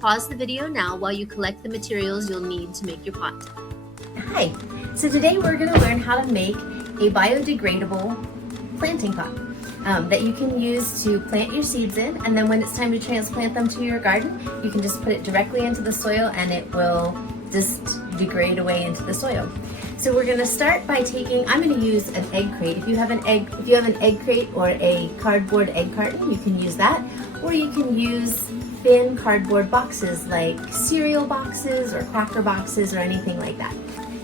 Pause the video now while you collect the materials you'll need to make your pot. Hi, so today we're going to learn how to make a biodegradable planting pot that you can use to plant your seeds in, and then when it's time to transplant them to your garden, you can just put it directly into the soil and it will just degrade away into the soil. So we're going to start by I'm going to use an egg crate. If you have an egg crate or a cardboard egg carton, you can use that, or you can use thin cardboard boxes like cereal boxes or cracker boxes or anything like that.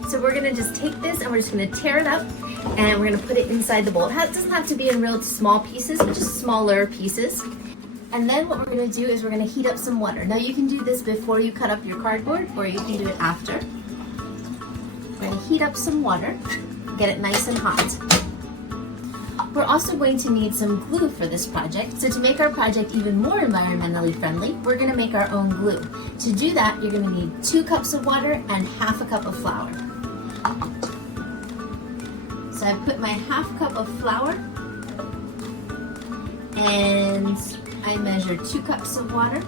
So we're going to just take this and we're just going to tear it up and we're going to put it inside the bowl. It doesn't have to be in real small pieces, but just smaller pieces. And then what we're going to do is we're going to heat up some water. Now you can do this before you cut up your cardboard, or you can do it after. We're going to heat up some water, get it nice and hot. We're also going to need some glue for this project. So to make our project even more environmentally friendly, we're going to make our own glue. To do that, you're going to need 2 cups of water and half a cup of flour. So I put my half cup of flour and I measure 2 cups of water.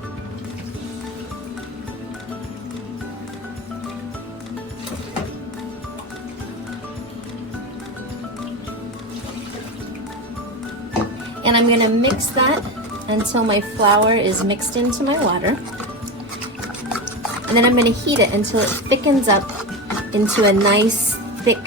And I'm going to mix that until my flour is mixed into my water. And then I'm going to heat it until it thickens up into a nice, thick,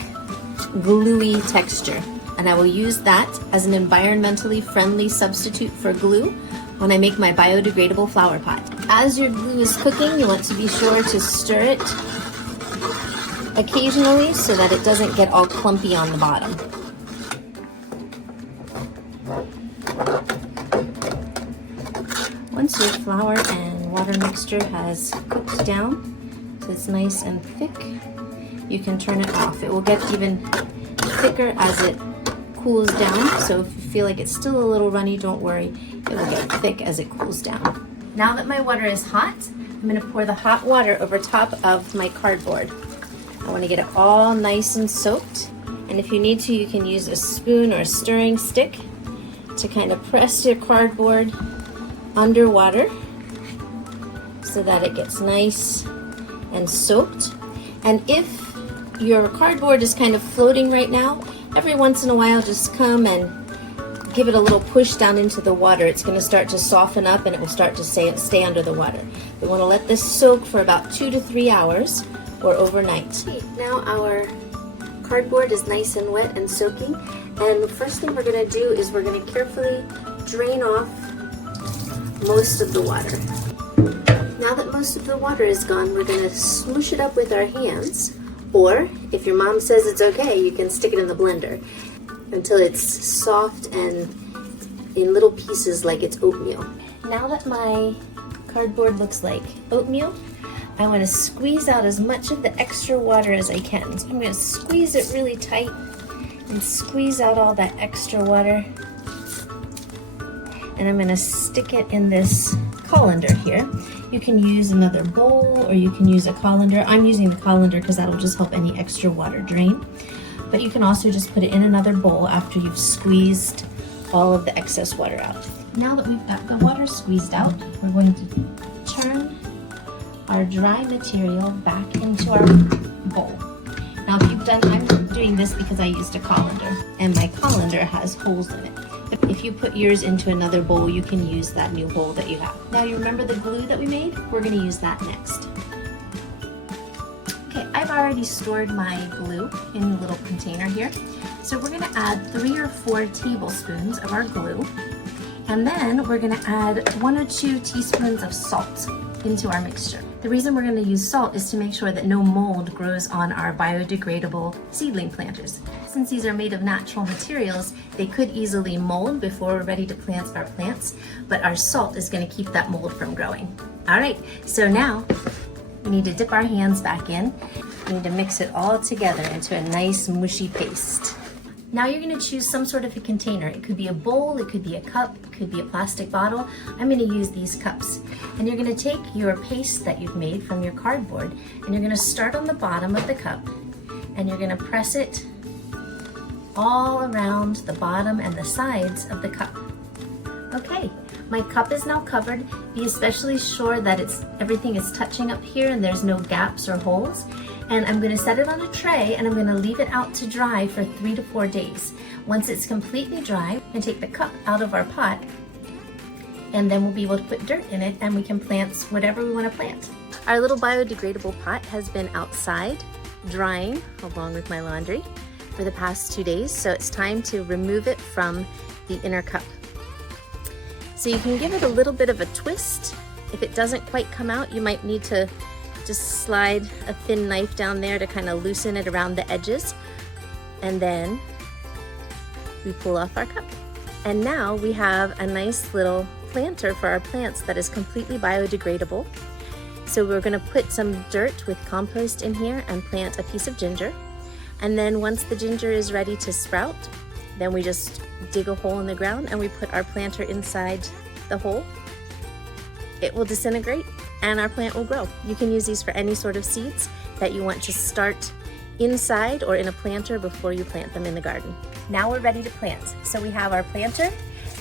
gluey texture. And I will use that as an environmentally friendly substitute for glue when I make my biodegradable flower pot. As your glue is cooking, you want to be sure to stir it occasionally so that it doesn't get all clumpy on the bottom. Once your flour and water mixture has cooked down, so it's nice and thick, you can turn it off. It will get even thicker as it cools down, so if you feel like it's still a little runny, don't worry, it will get thick as it cools down. Now that my water is hot, I'm going to pour the hot water over top of my cardboard. I want to get it all nice and soaked, and if you need to, you can use a spoon or a stirring stick to kind of press your cardboard underwater so that it gets nice and soaked. And if your cardboard is kind of floating right now, every once in a while just come and give it a little push down into the water. It's going to start to soften up and it will start to stay under the water. We want to let this soak for about 2 to 3 hours or overnight. Now our cardboard is nice and wet and soaking, and the first thing we're going to do is we're going to carefully drain off most of the water. Now that most of the water is gone, we're going to smoosh it up with our hands, or if your mom says it's okay, you can stick it in the blender until it's soft and in little pieces like it's oatmeal. Now that my cardboard looks like oatmeal, I want to squeeze out as much of the extra water as I can. So I'm going to squeeze it really tight and squeeze out all that extra water. And I'm going to stick it in this colander here. You can use another bowl or you can use a colander. I'm using the colander because that'll just help any extra water drain. But you can also just put it in another bowl after you've squeezed all of the excess water out. Now that we've got the water squeezed out, we're going to turn our dry material back into our bowl. Now I'm doing this because I used a colander and my colander has holes in it. If you put yours into another bowl, you can use that new bowl that you have. Now you remember the glue that we made? We're going to use that next. Okay, I've already stored my glue in a little container here. So we're going to add 3 or 4 tablespoons of our glue, and then we're going to add 1 or 2 teaspoons of salt into our mixture. The reason we're going to use salt is to make sure that no mold grows on our biodegradable seedling planters. Since these are made of natural materials, they could easily mold before we're ready to plant our plants, but our salt is going to keep that mold from growing. All right, so now we need to dip our hands back in. We need to mix it all together into a nice mushy paste. Now you're going to choose some sort of a container. It could be a bowl, it could be a cup, it could be a plastic bottle. I'm going to use these cups. And you're going to take your paste that you've made from your cardboard and you're going to start on the bottom of the cup and you're going to press it all around the bottom and the sides of the cup. Okay, my cup is now covered. Be especially sure that everything is touching up here and there's no gaps or holes. And I'm going to set it on a tray and I'm going to leave it out to dry for 3 to 4 days. Once it's completely dry, I'm going to take the cup out of our pot and then we'll be able to put dirt in it and we can plant whatever we want to plant. Our little biodegradable pot has been outside drying along with my laundry for the past 2 days, so it's time to remove it from the inner cup. So you can give it a little bit of a twist. If it doesn't quite come out, you might need to just slide a thin knife down there to kind of loosen it around the edges. And then we pull off our cup. And now we have a nice little planter for our plants that is completely biodegradable. So we're going to put some dirt with compost in here and plant a piece of ginger. And then once the ginger is ready to sprout, then we just dig a hole in the ground and we put our planter inside the hole. It will disintegrate and our plant will grow. You can use these for any sort of seeds that you want to start inside or in a planter before you plant them in the garden. Now we're ready to plant. So we have our planter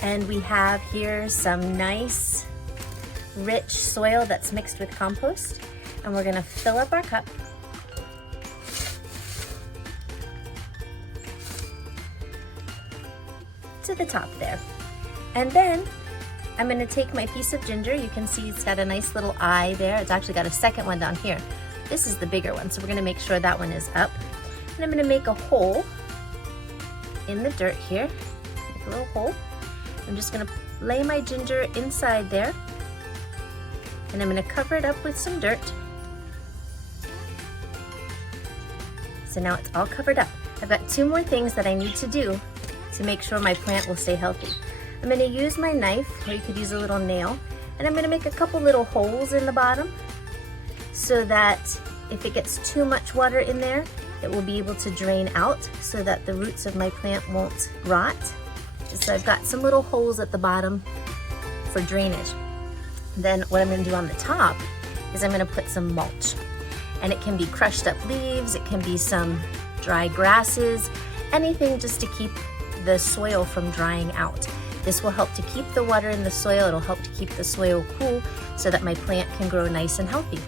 and we have here some nice rich soil that's mixed with compost, and we're going to fill up our cup to the top there. And then I'm going to take my piece of ginger. You can see it's got a nice little eye there. It's actually got a second one down here. This is the bigger one, so we're going to make sure that one is up. And I'm going to make a hole in the dirt here. Make a little hole. I'm just going to lay my ginger inside there, and I'm going to cover it up with some dirt. So now it's all covered up. I've got 2 more things that I need to do to make sure my plant will stay healthy. I'm going to use my knife, or you could use a little nail, and I'm going to make a couple little holes in the bottom so that if it gets too much water in there, it will be able to drain out so that the roots of my plant won't rot. So I've got some little holes at the bottom for drainage. Then what I'm going to do on the top is I'm going to put some mulch. And it can be crushed up leaves, it can be some dry grasses, anything just to keep the soil from drying out. This will help to keep the water in the soil, it'll help to keep the soil cool so that my plant can grow nice and healthy.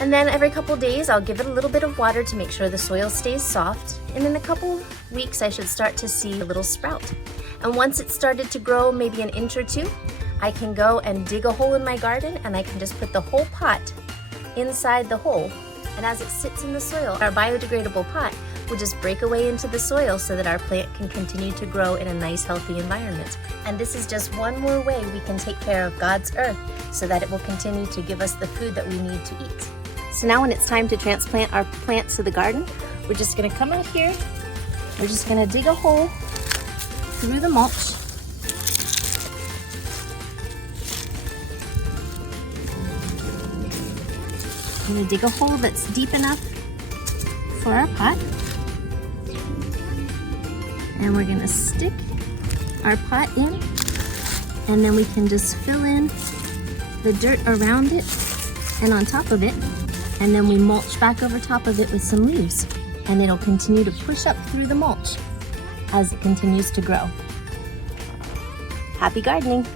And then every couple days I'll give it a little bit of water to make sure the soil stays soft. And in a couple weeks I should start to see a little sprout. And once it's started to grow maybe an inch or 2, I can go and dig a hole in my garden and I can just put the whole pot inside the hole. And as it sits in the soil, our biodegradable pot will just break away into the soil so that our plant can continue to grow in a nice, healthy environment. And this is just one more way we can take care of God's earth so that it will continue to give us the food that we need to eat. So now when it's time to transplant our plants to the garden, we're just going to come out here, we're just going to dig a hole through the mulch. I'm going to dig a hole that's deep enough for our pot. And we're going to stick our pot in, and then we can just fill in the dirt around it and on top of it, and then we mulch back over top of it with some leaves, and it'll continue to push up through the mulch as it continues to grow. Happy gardening!